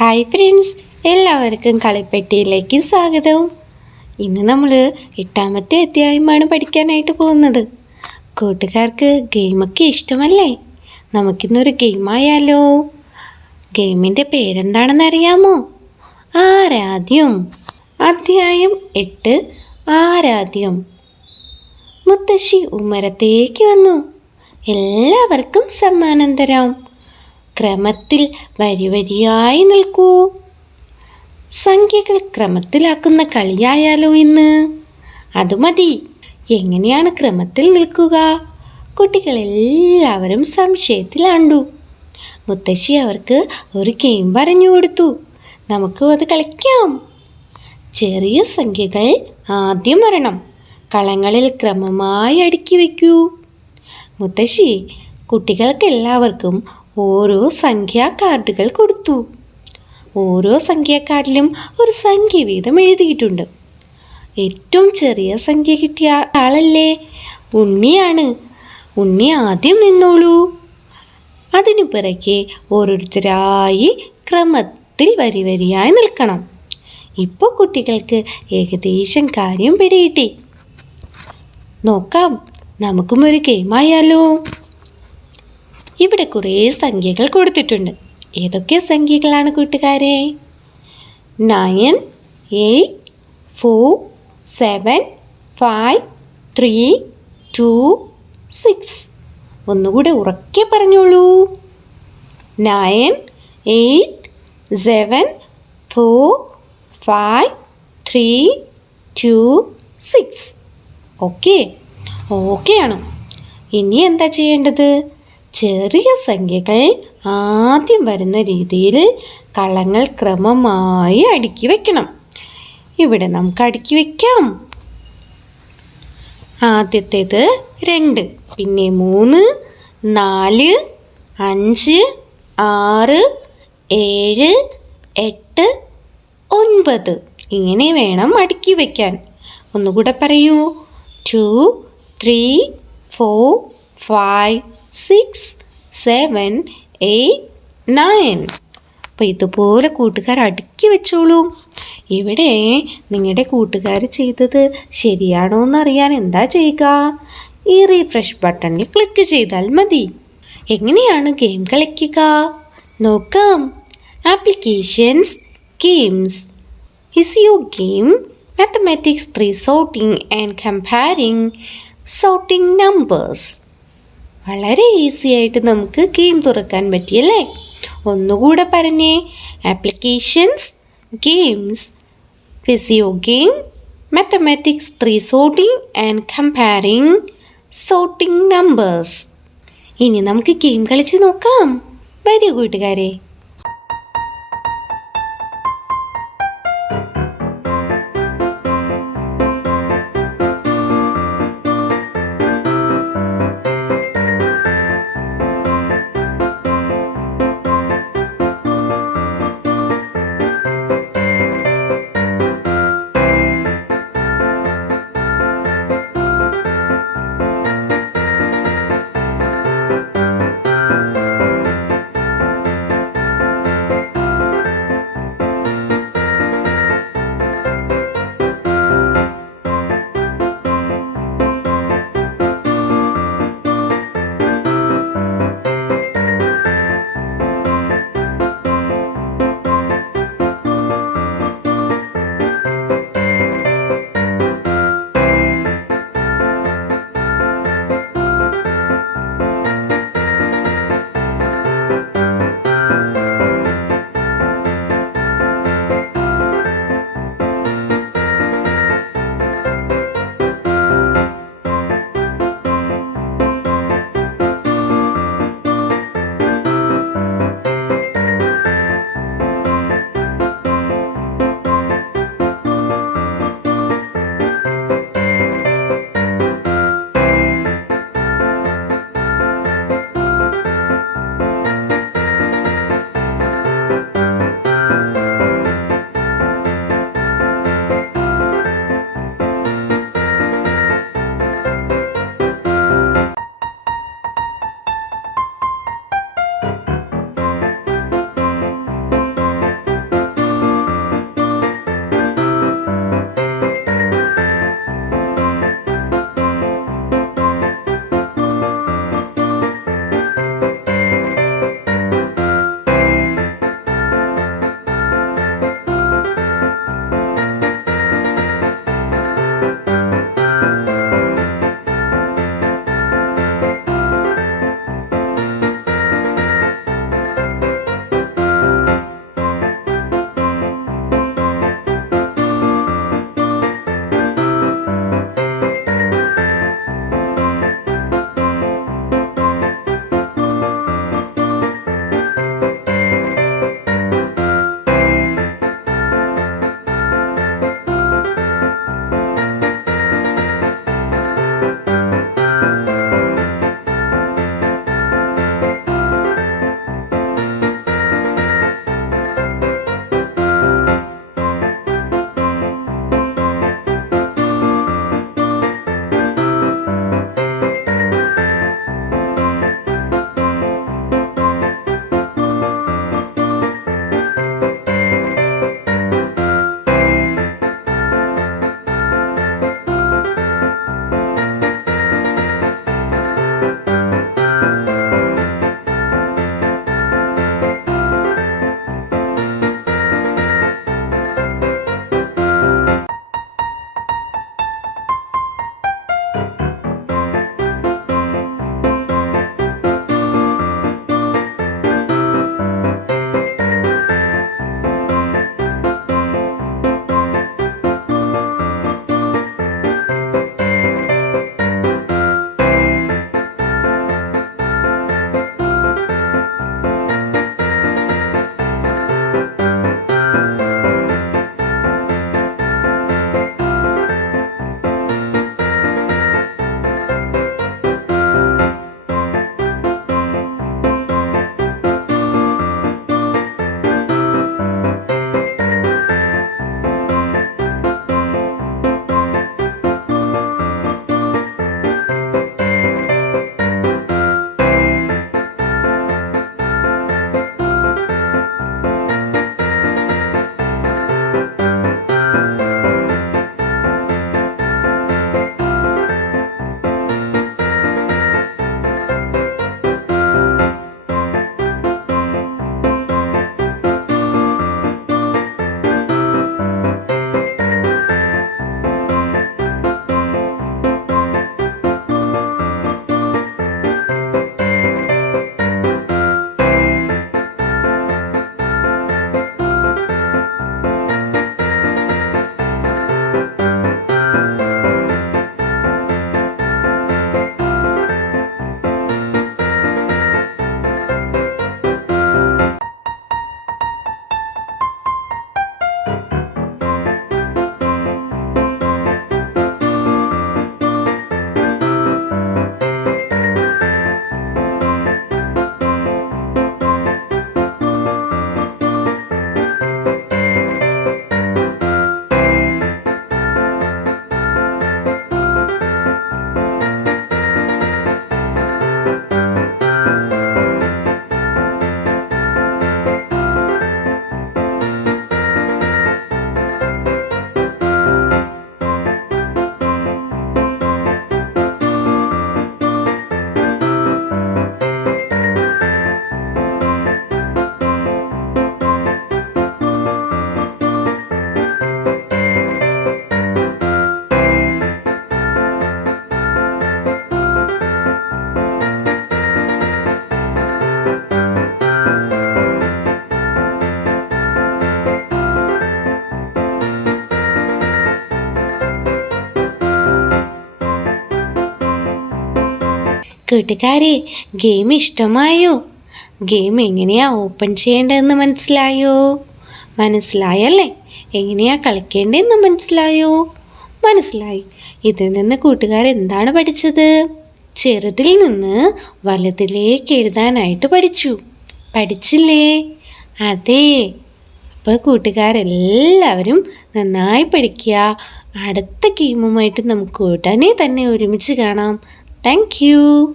Hi friends, എല്ലാവർക്കും കളിപ്പെട്ടിയിലേക്ക് സ്വാഗതം. ഇന്ന് നമ്മൾ 8ാമത്തെ അധ്യായമാണ് പഠിക്കാനായിട്ട് പോകുന്നത്. കൂട്ടുകാർക്ക് ഗെയിമൊക്കെ ഇഷ്ടമല്ലേ? നമുക്കിന്നൊരു ഗെയിമായാലോ? ഗെയിമിൻ്റെ പേരെന്താണെന്ന് അറിയാമോ? ആരാധ്യം. അധ്യായം 8, ആരാധ്യം. മുത്തശ്ശി ഉമ്മരത്തേക്ക് വന്നു. എല്ലാവർക്കും സമ്മാനം തരാം. ക്രമത്തിൽ വരിവരിയായി നിൽക്കൂ. സംഖ്യകൾ ക്രമത്തിലാക്കുന്ന കളിയായാലോ ഇന്ന്? അത് മതി. എങ്ങനെയാണ് ക്രമത്തിൽ നിൽക്കുക? കുട്ടികളെല്ലാവരും സംശയത്തിലാണ്ടു. മുത്തശ്ശി അവർക്ക് ഒരു ഗെയിം പറഞ്ഞു കൊടുത്തു. നമുക്കും അത് കളിക്കാം. ചെറിയ സംഖ്യകൾ ആദ്യം വരണം. കളങ്ങളിൽ ക്രമമായി അടുക്കി വയ്ക്കൂ. മുത്തശ്ശി കുട്ടികൾക്കെല്ലാവർക്കും ഓരോ സംഖ്യാ കാർഡുകൾ കൊടുത്തു. ഓരോ സംഖ്യാ കാർഡിലും ഒരു സംഖ്യ വീതം എഴുതിയിട്ടുണ്ട്. ഏറ്റവും ചെറിയ സംഖ്യ കിട്ടിയ ആളല്ലേ ഉണ്ണിയാണ്. ഉണ്ണി ആദ്യം നിന്നോളൂ. അതിനു പിറകെ ഓരോരുത്തരായി ക്രമത്തിൽ വരിവരിയായി നിൽക്കണം. ഇപ്പോൾ കുട്ടികൾക്ക് ഏകദേശം കാര്യം പിടികിട്ടി. നോക്കാം, നമുക്കും ഒരു ഗെയിമായാലോ? ഇവിടെ കുറേ സംഖ്യകൾ കൊടുത്തിട്ടുണ്ട്. ഏതൊക്കെ സംഖ്യകളാണ് കൂട്ടുകാരെ? 9, 8, 4, 7, 5, 3, 2, 6. ഒന്നുകൂടെ ഉറക്കെ പറഞ്ഞോളൂ. 9, 8, 7, 4, 5, 3, 2, 6. ഓക്കെ ആണ്. ഇനി എന്താ ചെയ്യേണ്ടത്? ചെറിയ സംഖ്യകൾ ആദ്യം വരുന്ന രീതിയിൽ കളങ്ങൾ ക്രമമായി അടുക്കി വയ്ക്കണം. ഇവിടെ നമുക്ക് അടുക്കി വയ്ക്കാം. ആദ്യത്തേത് 2, പിന്നെ 3, 4, 5, 6, 7, 8, 9. ഇങ്ങനെ വേണം അടുക്കി വയ്ക്കാൻ. ഒന്നുകൂടെ പറയൂ. 2, 3, 4, 5, 6, 7, 8, 9. അപ്പോൾ ഇതുപോലെ കൂട്ടുകാർ അടുക്കി വെച്ചോളൂ. ഇവിടെ നിങ്ങളുടെ കൂട്ടുകാർ ചെയ്തത് ശരിയാണോ എന്നറിയാൻ എന്താ ചെയ്യുക? ഈ റീഫ്രഷ് ബട്ടണിൽ ക്ലിക്ക് ചെയ്താൽ മതി. എങ്ങനെയാണ് ഗെയിം കളിക്കുക നോക്കാം. Applications, games. Is your game Mathematics 3 sorting and comparing sorting numbers? വളരെ ഈസി ആയിട്ട് നമുക്ക് ഗെയിം തുറക്കാൻ പറ്റിയല്ലേ? ഒന്നുകൂടെ പറഞ്ഞേ. Applications, games. Is your game mathematics 3 sorting and comparing sorting numbers? ഇനി നമുക്ക് ഗെയിം കളിച്ച് നോക്കാം. വരൂ കൂട്ടുകാരെ. കൂട്ടുകാരെ, ഗെയിം ഇഷ്ടമായോ? ഗെയിം എങ്ങനെയാ ഓപ്പൺ ചെയ്യേണ്ടതെന്ന് മനസ്സിലായോ? മനസ്സിലായല്ലേ? എങ്ങനെയാ കളിക്കേണ്ടതെന്ന് മനസ്സിലായോ? മനസ്സിലായി. ഇതിൽ നിന്ന് കൂട്ടുകാരെന്താണ് പഠിച്ചത്? ചെറുതിൽ നിന്ന് വലുതിലേക്ക് എഴുതാനായിട്ട് പഠിച്ചു. പഠിച്ചില്ലേ? അതെ. അപ്പോൾ കൂട്ടുകാരെല്ലാവരും നന്നായി പഠിക്കുക. അടുത്ത ഗെയിമുമായിട്ട് നമുക്ക് ഉടനെ തന്നെ ഒരുമിച്ച് കാണാം. Thank you.